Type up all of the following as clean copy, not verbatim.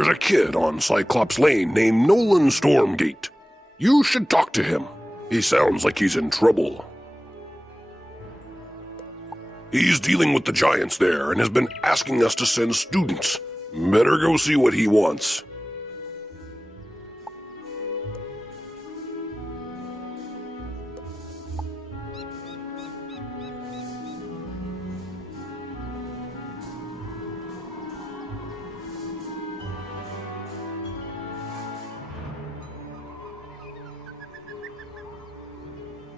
There's a kid on Cyclops Lane named Nolan Stormgate. You should talk to him. He sounds like he's in trouble. He's dealing with the giants there and has been asking us to send students. Better go see what he wants.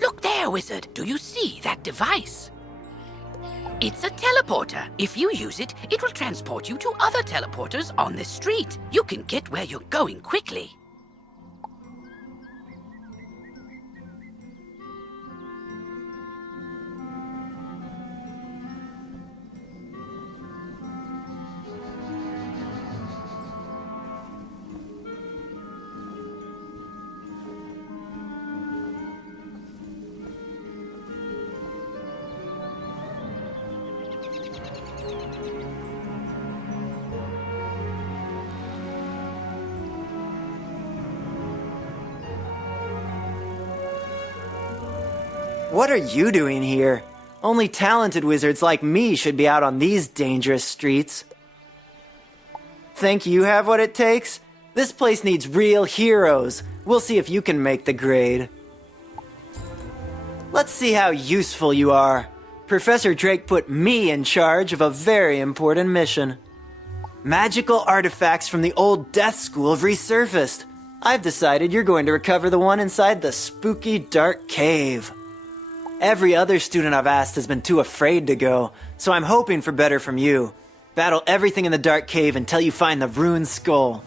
Look there, Wizard. Do you see that device? It's a teleporter. If you use it, it will transport you to other teleporters on this street. You can get where you're going quickly. What are you doing here? Only talented wizards like me should be out on these dangerous streets. Think you have what it takes? This place needs real heroes. We'll see if you can make the grade. Let's see how useful you are. Professor Drake put me in charge of a very important mission. Magical artifacts from the old Death School have resurfaced. I've decided you're going to recover the one inside the spooky dark cave. Every other student I've asked has been too afraid to go, so I'm hoping for better from you. Battle everything in the dark cave until you find the ruined skull.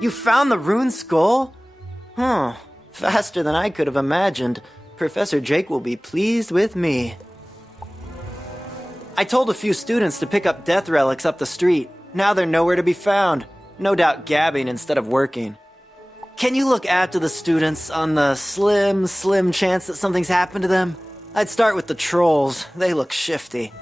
You found the ruined skull? Faster than I could have imagined. Professor Jake will be pleased with me. I told a few students to pick up death relics up the street. Now they're nowhere to be found. No doubt gabbing instead of working. Can you look after the students on the slim chance that something's happened to them? I'd start with the trolls. They look shifty.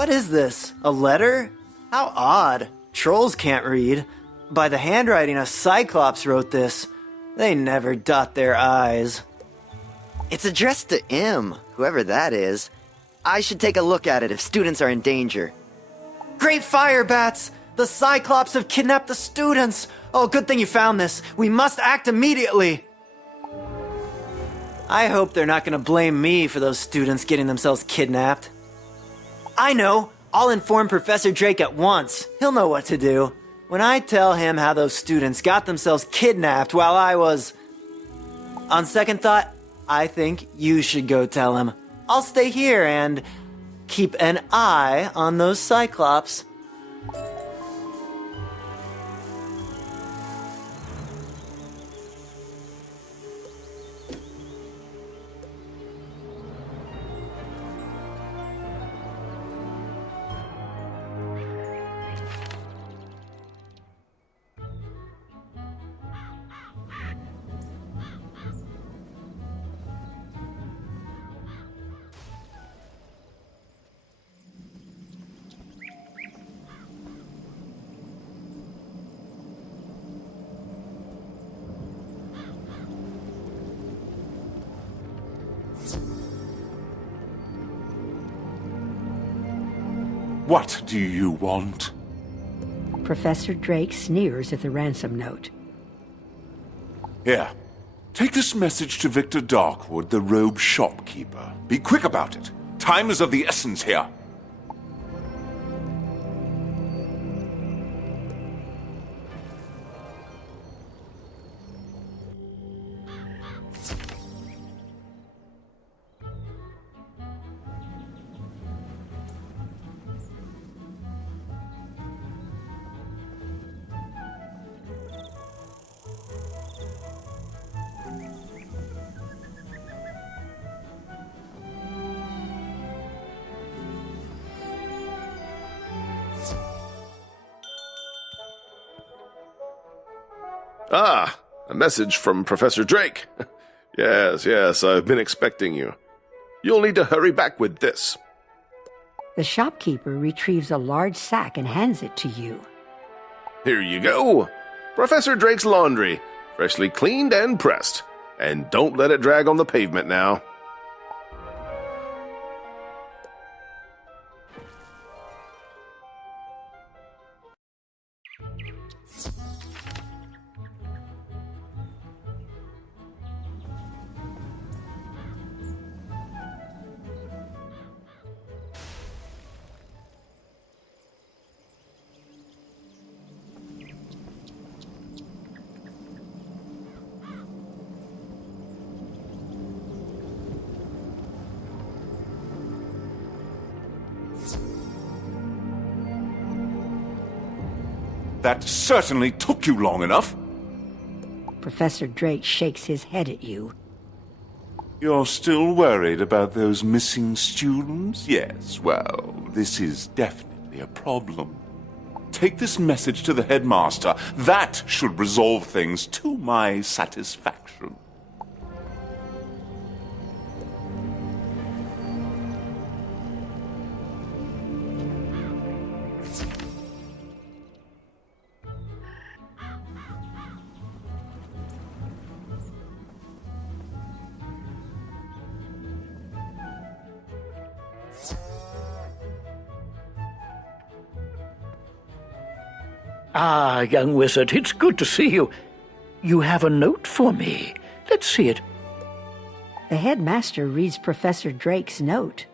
What is this? A letter? How odd. Trolls can't read. By the handwriting, a Cyclops wrote this. They never dot their I's. It's addressed to him, whoever that is. I should take a look at it if students are in danger. Great fire, Bats! The Cyclops have kidnapped the students! Oh, good thing you found this. We must act immediately! I hope they're not gonna blame me for those students getting themselves kidnapped. I know! I'll inform Professor Drake at once. He'll know what to do. When I tell him how those students got themselves kidnapped while I was... On second thought, I think you should go tell him. I'll stay here and keep an eye on those Cyclops. What do you want? Professor Drake sneers at the ransom note. Here, take this message to Victor Darkwood, the robe shopkeeper. Be quick about it. Time is of the essence here. Ah, a message from Professor Drake. Yes, I've been expecting you. You'll need to hurry back with this. The shopkeeper retrieves a large sack and hands it to you. Here you go. Professor Drake's laundry, freshly cleaned and pressed. And don't let it drag on the pavement now. That certainly took you long enough. Professor Drake shakes his head at you. You're still worried about those missing students? Yes, well, this is definitely a problem. Take this message to the headmaster. That should resolve things to my satisfaction. Ah, young wizard, it's good to see you. You have a note for me. Let's see it. The headmaster reads Professor Drake's note.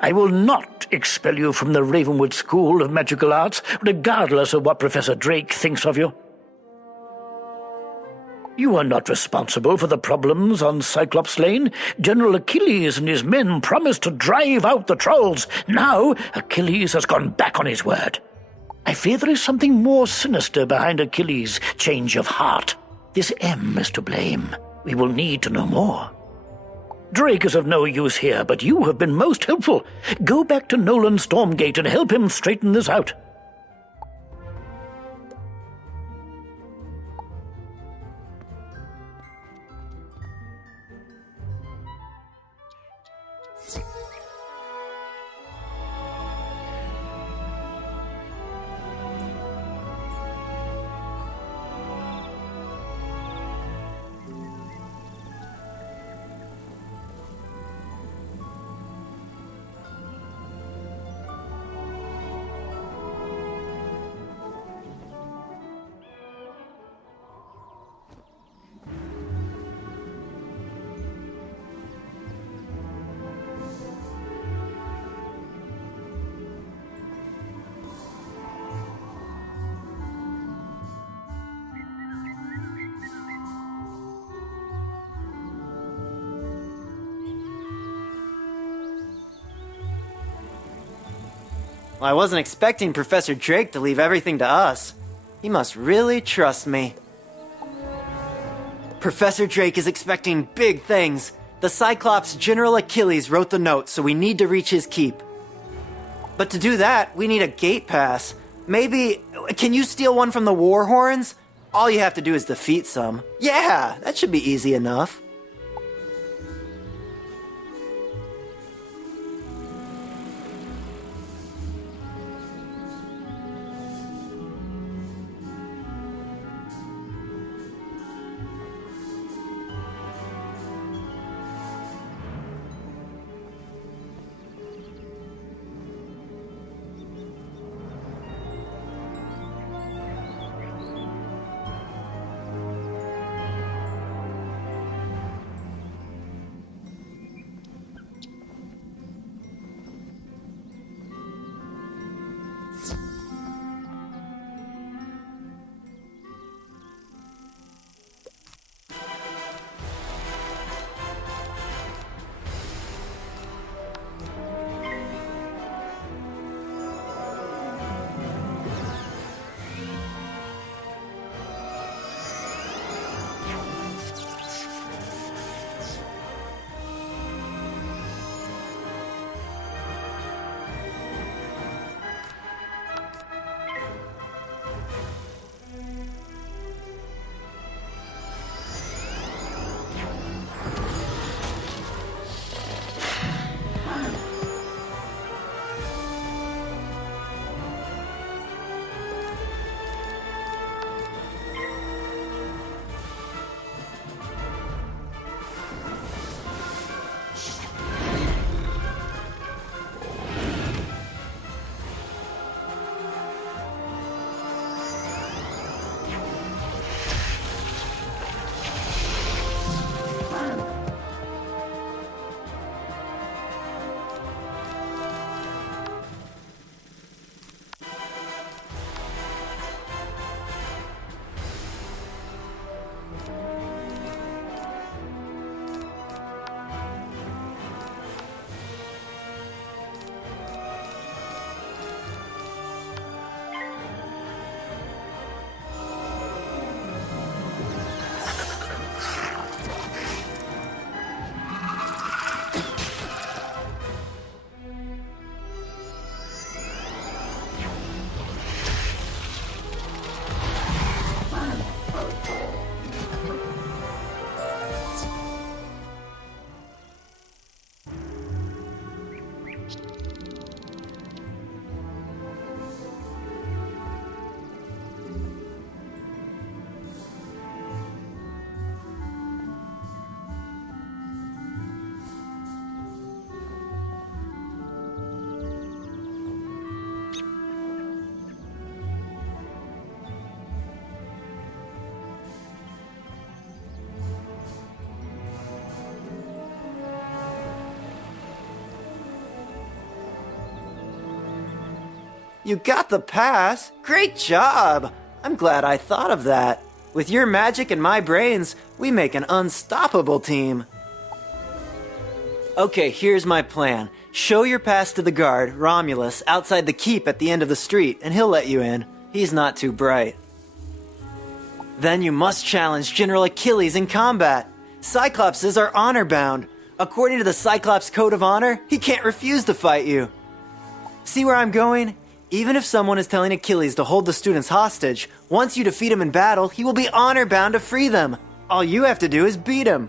I will not expel you from the Ravenwood School of Magical Arts, regardless of what Professor Drake thinks of you. You are not responsible for the problems on Cyclops Lane. General Achilles and his men promised to drive out the trolls. Now, Achilles has gone back on his word. I fear there is something more sinister behind Achilles' change of heart. This M is to blame. We will need to know more. Drake is of no use here, but you have been most helpful. Go back to Nolan Stormgate and help him straighten this out. I wasn't expecting Professor Drake to leave everything to us. He must really trust me. Professor Drake is expecting big things. The Cyclops General Achilles wrote the note, so we need to reach his keep. But to do that, we need a gate pass. Maybe, can you steal one from the War Horns? All you have to do is defeat some. Yeah, that should be easy enough. You got the pass? Great job! I'm glad I thought of that. With your magic and my brains, we make an unstoppable team. Okay, here's my plan. Show your pass to the guard, Romulus, outside the keep at the end of the street, and he'll let you in. He's not too bright. Then you must challenge General Achilles in combat. Cyclopses are honor-bound. According to the Cyclops Code of Honor, he can't refuse to fight you. See where I'm going? Even if someone is telling Achilles to hold the students hostage, once you defeat him in battle, he will be honor-bound to free them. All you have to do is beat him.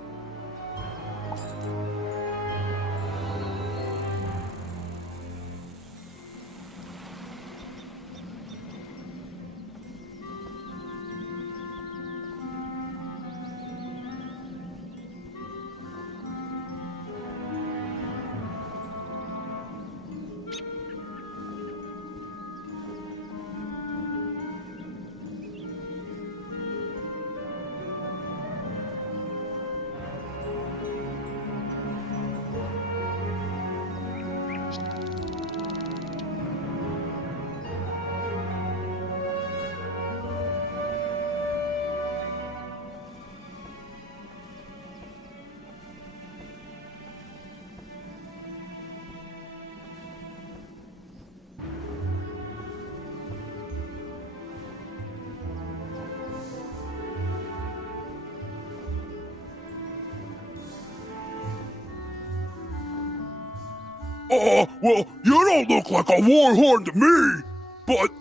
Well, you don't look like a warhorn to me. But,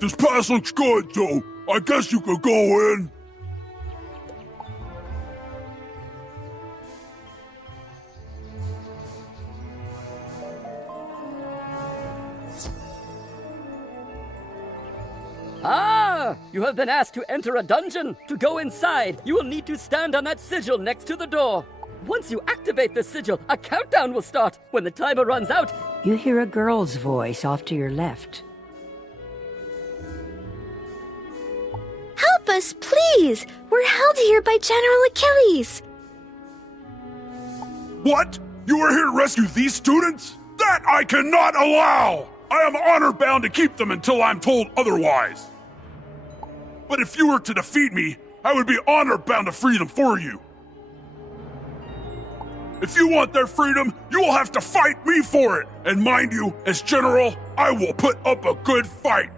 this pass looks good, so I guess you could go in. Ah! You have been asked to enter a dungeon. To go inside, you will need to stand on that sigil next to the door. Once you activate the sigil, a countdown will start. When the timer runs out, You hear a girl's voice off to your left. Help us, please! We're held here by General Achilles! What? You are here to rescue these students? That I cannot allow! I am honor-bound to keep them until I'm told otherwise. But if you were to defeat me, I would be honor-bound to free them for you. If you want their freedom, you will have to fight me for it. And mind you, as general, I will put up a good fight.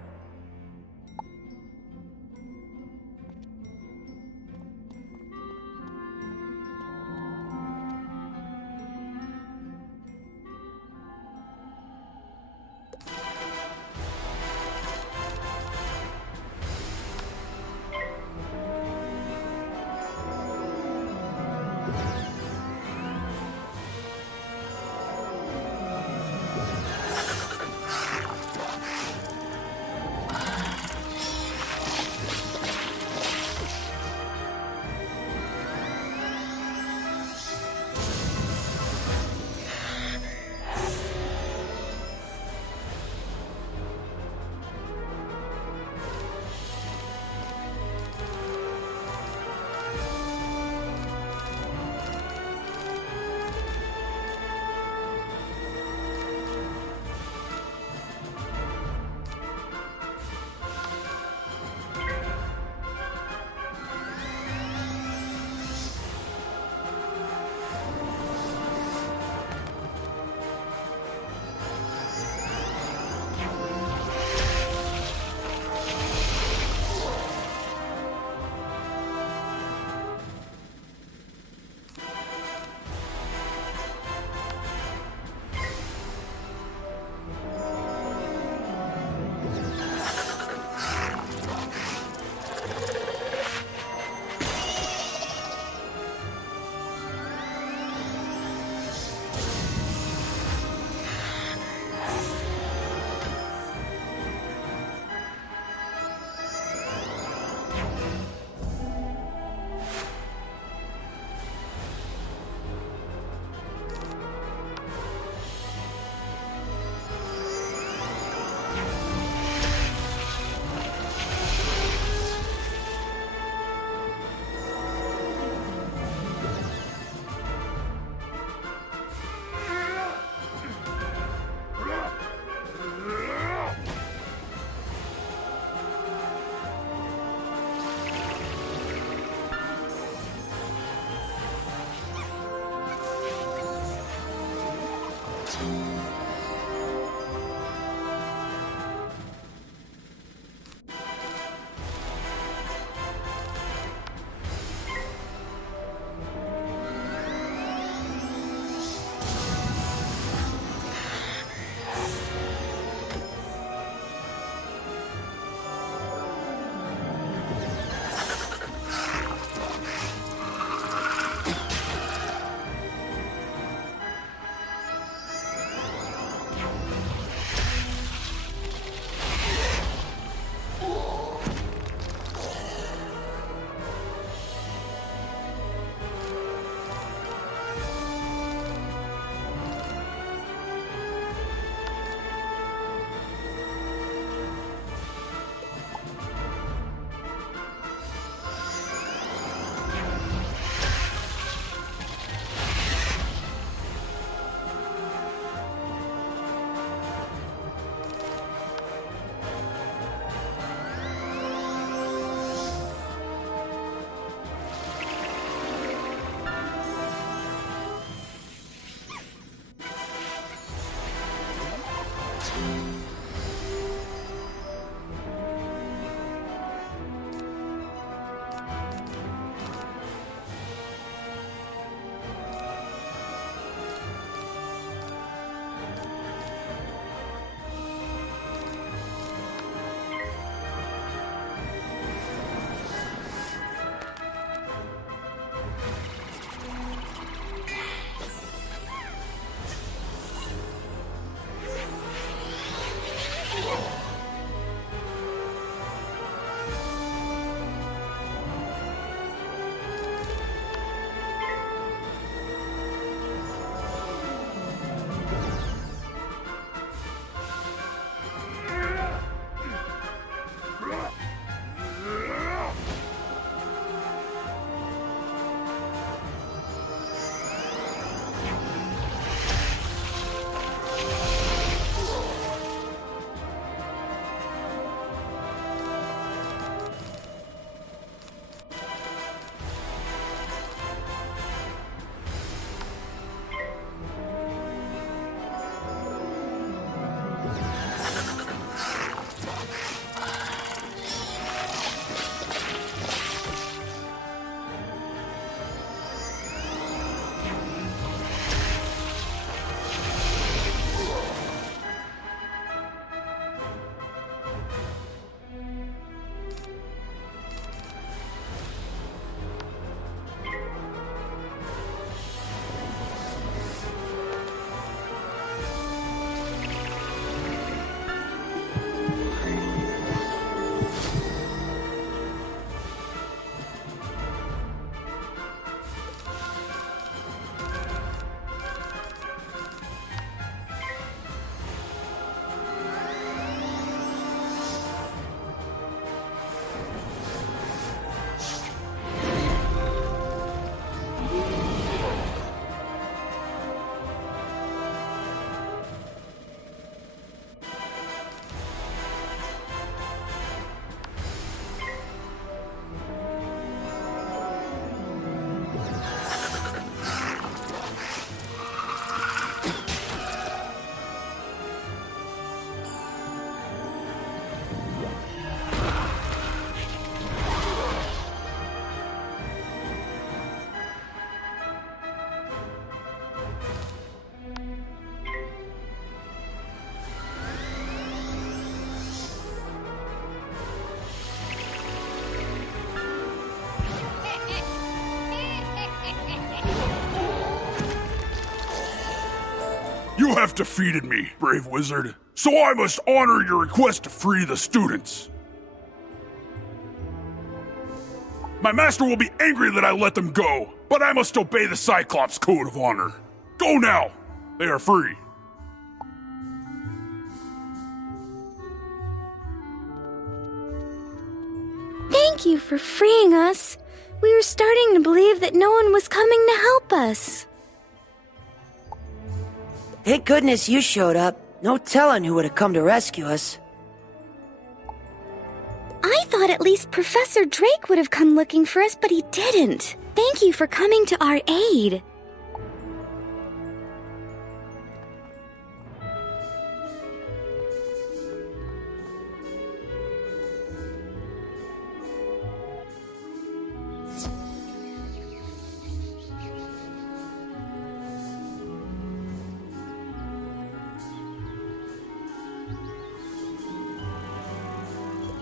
You have defeated me, brave wizard, so I must honor your request to free the students. My master will be angry that I let them go, but I must obey the Cyclops Code of Honor. Go now! They are free. Thank you for freeing us. We were starting to believe that no one was coming to help us. Thank goodness you showed up. No telling who would have come to rescue us. I thought at least Professor Drake would have come looking for us, but he didn't. Thank you for coming to our aid.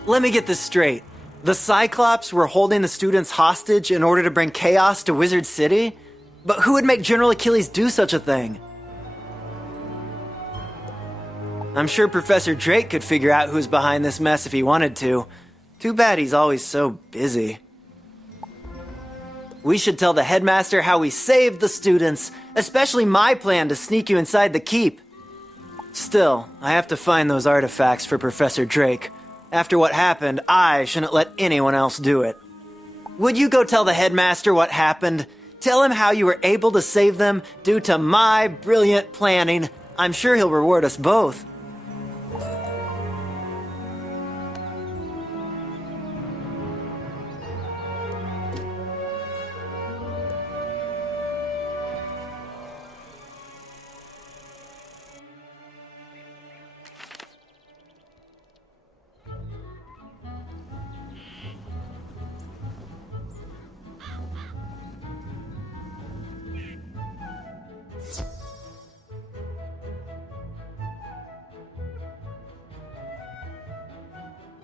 Let me get this straight. The Cyclops were holding the students hostage in order to bring chaos to Wizard City? But who would make General Achilles do such a thing? I'm sure Professor Drake could figure out who's behind this mess if he wanted to. Too bad he's always so busy. We should tell the headmaster how we saved the students, especially my plan to sneak you inside the keep. Still, I have to find those artifacts for Professor Drake. After what happened, I shouldn't let anyone else do it. Would you go tell the headmaster what happened? Tell him how you were able to save them due to my brilliant planning. I'm sure he'll reward us both.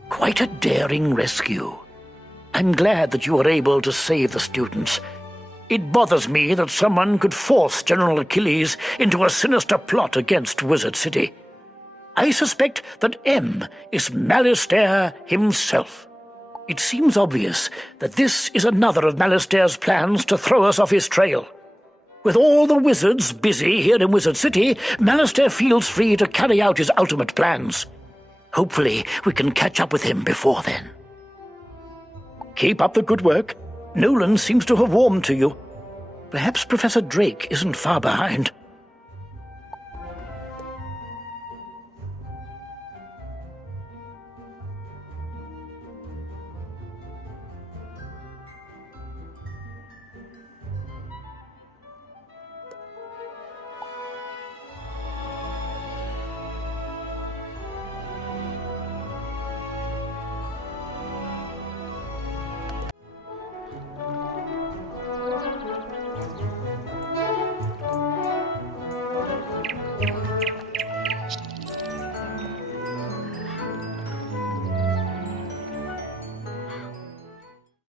Quite a daring rescue. I'm glad that you were able to save the students. It bothers me that someone could force General Achilles into a sinister plot against Wizard City. I suspect that M is Malastare himself. It seems obvious that this is another of Malastare's plans to throw us off his trail. With all the wizards busy here in Wizard City, Malastare feels free to carry out his ultimate plans. Hopefully, we can catch up with him before then. Keep up the good work. Nolan seems to have warmed to you. Perhaps Professor Drake isn't far behind.